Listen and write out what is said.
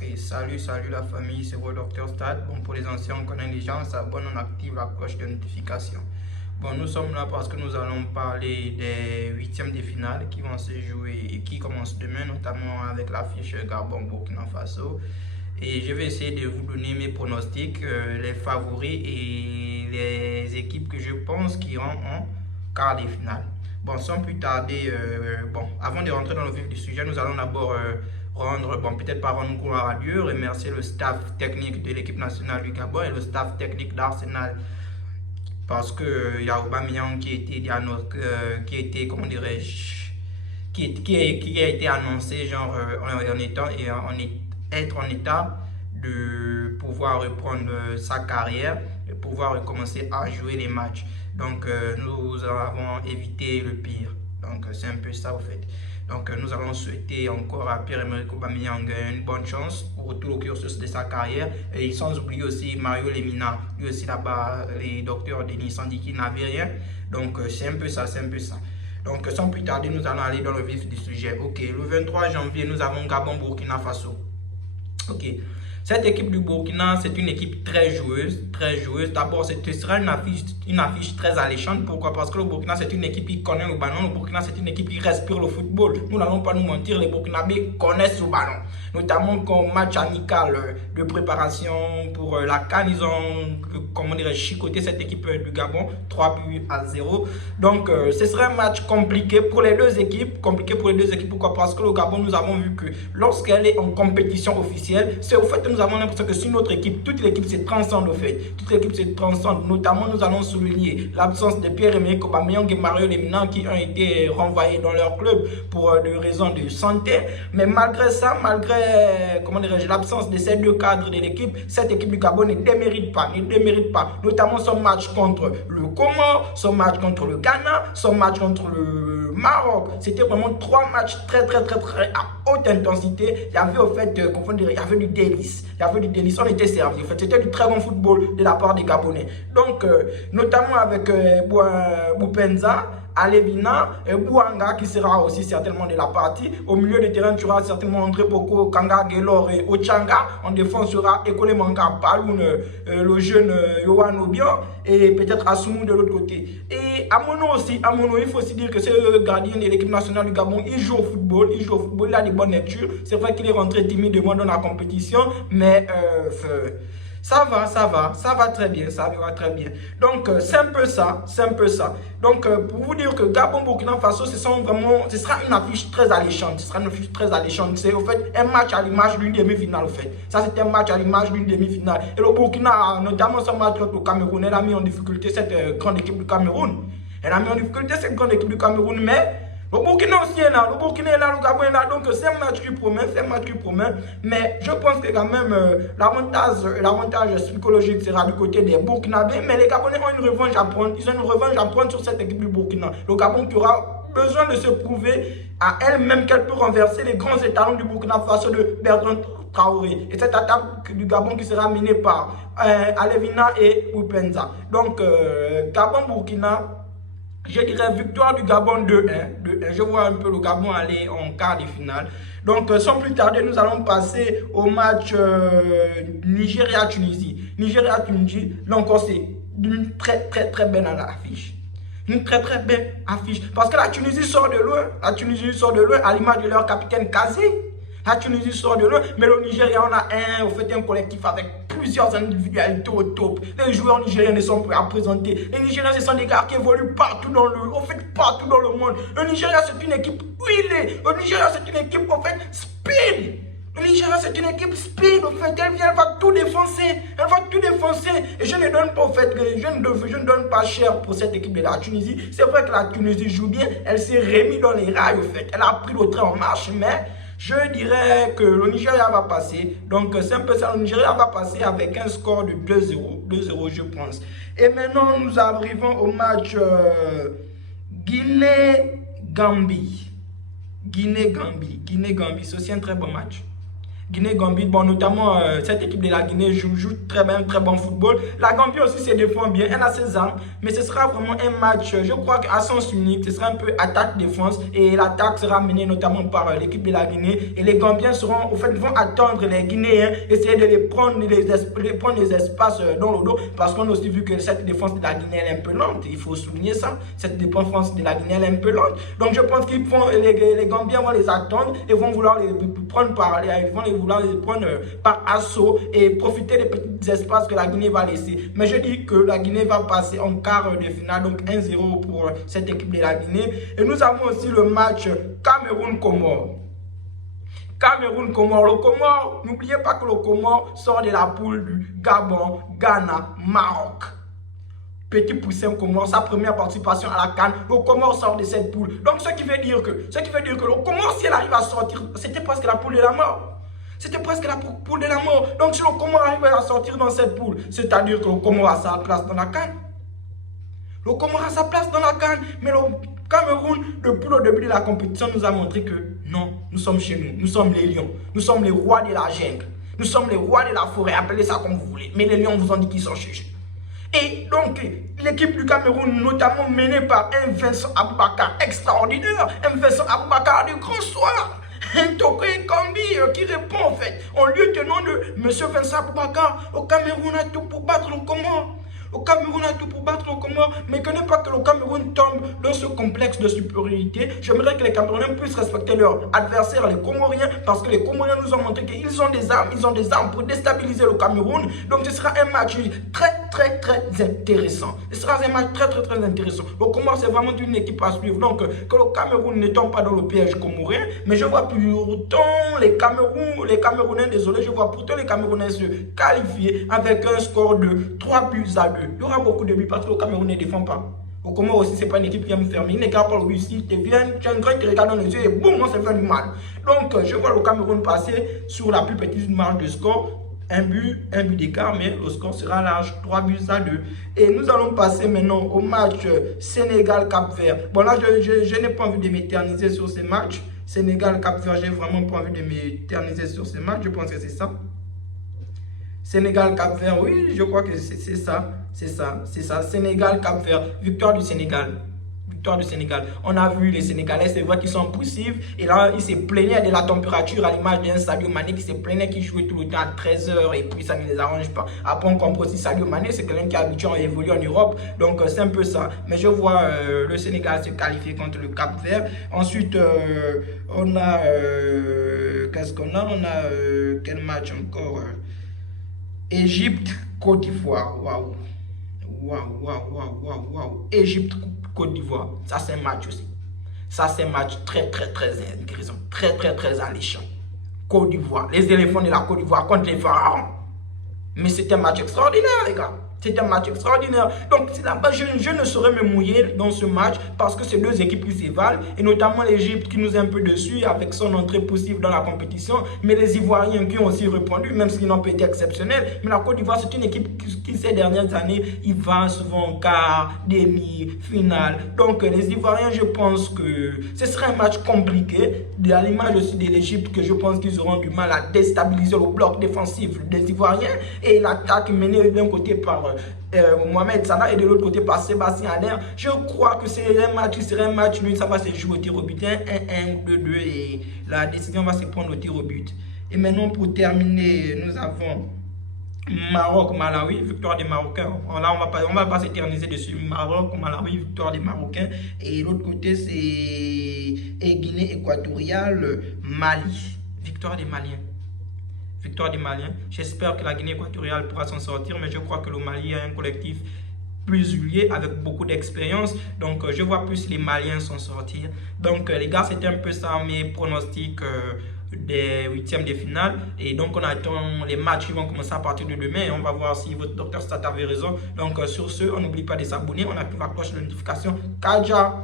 Ok, salut la famille, c'est votre docteur Stade. Bon, pour les anciens, on connaît les gens, on s'abonne, on active la cloche de notification. Bon, nous sommes là parce que nous allons parler des huitièmes de finale qui vont se jouer et qui commencent demain, notamment avec l'affiche Gabon-Burkina Faso. Et je vais essayer de vous donner mes pronostics, les favoris et les équipes que je pense qui iront en quart de finale. Bon, sans plus tarder, avant de rentrer dans le vif du sujet, nous allons d'abord peut-être pas rendre gloire à Dieu, remercier le staff technique de l'équipe nationale du Gabon et le staff technique d'Arsenal parce que y a Aubameyang qui a été annoncé genre être en état de pouvoir reprendre sa carrière et pouvoir recommencer à jouer les matchs. Donc nous avons évité le pire. Donc c'est un peu ça au fait. Donc nous allons souhaiter encore à Pierre-Emerick Aubameyang une bonne chance pour retour au cursus de sa carrière. Et sans oublier aussi Mario Lemina, lui aussi là-bas, les docteurs de Nice ont dit qu'il n'avait rien. Donc c'est un peu ça. Donc sans plus tarder, nous allons aller dans le vif du sujet. Ok, le 23 janvier, nous avons Gabon-Burkina Faso. Ok. Cette équipe du Burkina, c'est une équipe très joueuse. D'abord, ce sera une affiche très alléchante. Pourquoi? Parce que le Burkina, c'est une équipe qui connaît le ballon. Le Burkina, c'est une équipe qui respire le football. Nous n'allons pas nous mentir, les Burkinabés connaissent le ballon. Notamment comme match amical de préparation pour la CAN, ils ont, chicoté cette équipe du Gabon, 3-0. Donc, ce sera un match compliqué pour les deux équipes. Pourquoi? Parce que le Gabon, nous avons vu que lorsqu'elle est en compétition officielle, c'est au fait que nous avons l'impression que sur notre équipe, toute l'équipe se transcende au fait. Notamment nous allons souligner l'absence de Pierre-Emerick Aubameyang et Mario Lemina qui ont été renvoyés dans leur club pour des raisons de santé. Mais malgré ça, l'absence de ces deux cadres de l'équipe, cette équipe du Gabon ne démérite pas. Notamment son match contre le Comore, son match contre le Ghana, son match contre le Maroc. C'était vraiment trois matchs très à haute intensité. Il y avait au fait, il y avait du délice. On était servi. En fait, c'était du très bon football de la part des Gabonais. Donc, notamment avec Boupenza, Alevina et Bouanga qui sera aussi certainement de la partie. Au milieu de terrain, tu auras certainement André Boko, Kanga, Gelor et Ochanga. En défense, sera Ekole Manga, Paloun, le jeune Yohan Obian et peut-être Assoumou de l'autre côté. Et Amono aussi, il faut aussi dire que c'est le gardien de l'équipe nationale du Gabon. Il joue au football, il a des bonnes lectures. C'est vrai qu'il est rentré timidement dans la compétition, mais ça va très bien, Donc, c'est un peu ça. Donc, pour vous dire que Gabon-Burkina Faso, ce sera une affiche très alléchante. C'est au fait un match à l'image d'une demi-finale, au fait. Ça, c'est un match à l'image d'une demi-finale. Et le Burkina, notamment son match contre le Cameroun, elle a mis en difficulté cette grande équipe du Cameroun. Mais le Burkina aussi est là, le Gabon est là, donc c'est un match qui promet, mais je pense que quand même l'avantage psychologique sera du côté des Burkinabés, mais les Gabonais ont une revanche à prendre, sur cette équipe du Burkina. Le Gabon qui aura besoin de se prouver à elle-même qu'elle peut renverser les grands étalons du Burkina Faso de Bertrand Traoré. Et cette attaque du Gabon qui sera menée par Alevina et Boupenza. Donc Gabon-Burkina, je dirais victoire du Gabon 2-1. Je vois un peu le Gabon aller en quart de finale. Donc, sans plus tarder, nous allons passer au match Nigeria-Tunisie. Là encore, c'est une très belle affiche. Belle affiche. Parce que la Tunisie sort de loin. À l'image de leur capitaine Kazé. La Tunisie sort de loin, mais le Nigeria, on a un collectif avec plusieurs individualités au top. Les joueurs nigériens ne sont plus à présenter. Les Nigériens, ce sont des gars qui évoluent partout dans le monde. Le Nigeria, c'est une équipe huilée. Le Nigeria, c'est une équipe, en fait, speed. Le Nigeria, c'est une équipe speed, en fait. Elle va tout défoncer. Et je ne donne pas, en fait, je ne donne pas cher pour cette équipe de la Tunisie. C'est vrai que la Tunisie joue bien. Elle s'est remise dans les rails, en fait. Elle a pris le train en marche, mais je dirais que le Nigeria va passer. Donc, c'est un peu ça. Le Nigeria va passer avec un score de 2-0. 2-0, je pense. Et maintenant, nous arrivons au match Guinée-Gambie. C'est aussi un très bon match. Guinée-Gambie, bon, notamment cette équipe de la Guinée joue très bon football. La Gambie aussi se défend bien, elle a ses armes, mais ce sera vraiment un match, je crois qu'à sens unique, ce sera un peu attaque-défense, et l'attaque sera menée notamment par l'équipe de la Guinée, et les Gambiens seront, au fait, vont attendre les Guinéens, essayer de les prendre les espaces dans le dos, parce qu'on a aussi vu que cette défense de la Guinée elle est un peu lente, il faut souligner ça, cette défense de la Guinée elle est un peu lente, donc je pense qu'ils vont, les Gambiens vont les attendre, et vont vouloir les prendre par assaut et profiter des petits espaces que la Guinée va laisser. Mais je dis que la Guinée va passer en quart de finale, donc 1-0 pour cette équipe de la Guinée. Et nous avons aussi le match Cameroun-Comores. Cameroun-Comores. Le Comores, n'oubliez pas que le Comores sort de la poule du Gabon, Ghana, Maroc. Petit poussin Comores, sa première participation à la CAN, le Comores sort de cette poule. Donc ce qui veut dire que le Comores, si elle arrive à sortir, c'était presque la poule de la mort. C'était presque la poule de la mort. Donc si le Comores arrive à sortir dans cette poule, c'est-à-dire que le Comores a sa place dans la CAN. Le Comores a sa place dans la CAN, mais le Cameroun, depuis le début de la compétition, nous a montré que non, nous sommes chez nous, nous sommes les lions, nous sommes les rois de la jungle, nous sommes les rois de la forêt, appelez ça comme vous voulez, mais les lions vous ont dit qu'ils sont chez eux. Et donc, l'équipe du Cameroun, notamment menée par un Vincent Aboubakar extraordinaire, un Vincent Aboubakar de grand soir, un Toké Kambi qui répond en fait, en lieutenant de M. Vincent Aboubakar, le Cameroun a tout pour battre le Comores. Le Cameroun a tout pour battre le Comores, mais que n'est pas que le Cameroun tombe dans ce complexe de supériorité. J'aimerais que les Camerounais puissent respecter leurs adversaires, les Comoriens, parce que les Comoriens nous ont montré qu'ils ont des armes, pour déstabiliser le Cameroun. Donc ce sera un match très intéressant. Ce sera un match très intéressant. Le Comores, c'est vraiment une équipe à suivre. Donc que le Cameroun ne tombe pas dans le piège comorien, mais je vois pourtant les Camerounais, désolé, je vois pourtant les Camerounais se qualifier avec un score de 3-2. Il y aura beaucoup de buts parce que le Cameroun ne défend pas. Au Comores aussi, ce n'est pas une équipe qui aime fermer. Il n'est qu'à pas le réussir. Tu as un grand qui regarde dans les yeux et boum, ça fait du mal. Donc, je vois le Cameroun passer sur la plus petite marge de score. Un but d'écart, mais le score sera large, 3-2. Et nous allons passer maintenant au match Sénégal-Cap-Vert. Bon, là, je n'ai pas envie de m'éterniser sur ces matchs. Sénégal-Cap-Vert, j'ai vraiment pas envie de m'éterniser sur ces matchs. Je pense que c'est ça. Sénégal-Cap-Vert, oui, je crois que c'est ça. Sénégal-Cap-Vert, victoire du Sénégal. Victoire du Sénégal. On a vu les Sénégalais, c'est vrai qu'ils sont poussifs. Et là, ils se plaignaient de la température à l'image d'un Sadio Mané qui se plaignait qu'il jouait tout le temps à 13 h et puis ça ne les arrange pas. Après, on comprend aussi Sadio Mané, c'est quelqu'un qui est habitué à évoluer en Europe. Donc, c'est un peu ça. Mais je vois le Sénégal se qualifier contre le Cap-Vert. Ensuite, on a... qu'est-ce qu'on a? On a... quel match encore? Égypte, Côte d'Ivoire. Waouh. Égypte, Côte d'Ivoire. Ça, c'est un match aussi. Ça, c'est un match très intéressant. Très alléchant. Côte d'Ivoire. Les éléphants de la Côte d'Ivoire contre les pharaons. Mais c'est un match extraordinaire, les gars. C'est un match extraordinaire. Donc là-bas, je ne saurais me mouiller dans ce match parce que c'est deux équipes qui s'évalent. Et notamment l'Égypte qui nous est un peu dessus avec son entrée possible dans la compétition. Mais les Ivoiriens qui ont aussi répondu, même s'ils n'ont pas été exceptionnels. Mais la Côte d'Ivoire, c'est une équipe qui ces dernières années, il va souvent en quart, demi, finale. Donc les Ivoiriens, je pense que ce sera un match compliqué. À l'image aussi de l'Égypte, que je pense qu'ils auront du mal à déstabiliser le bloc défensif des Ivoiriens. Et l'attaque menée d'un côté par Mohamed Salah et de l'autre côté par Sébastien Haller. Je crois que c'est un match qui serait un match nul, ça va se jouer au tir au but, 1-1, 2-2 et la décision va se prendre au tir au but. Et maintenant pour terminer, nous avons Maroc-Malawi, victoire des Marocains. Là, on va pas s'éterniser dessus. Maroc-Malawi, victoire des Marocains. Et l'autre côté, c'est Guinée équatoriale, Mali, victoire des Maliens. Victoire des Maliens. J'espère que la Guinée équatoriale pourra s'en sortir, mais je crois que le Mali a un collectif plus huilé avec beaucoup d'expérience. Donc, je vois plus les Maliens s'en sortir. Donc, les gars, c'était un peu ça mes pronostics des huitièmes de finale. Et donc, on attend les matchs qui vont commencer à partir de demain. Et on va voir si votre docteur Stat avait raison. Donc, sur ce, on n'oublie pas de s'abonner. On active la cloche de notification. Kaja!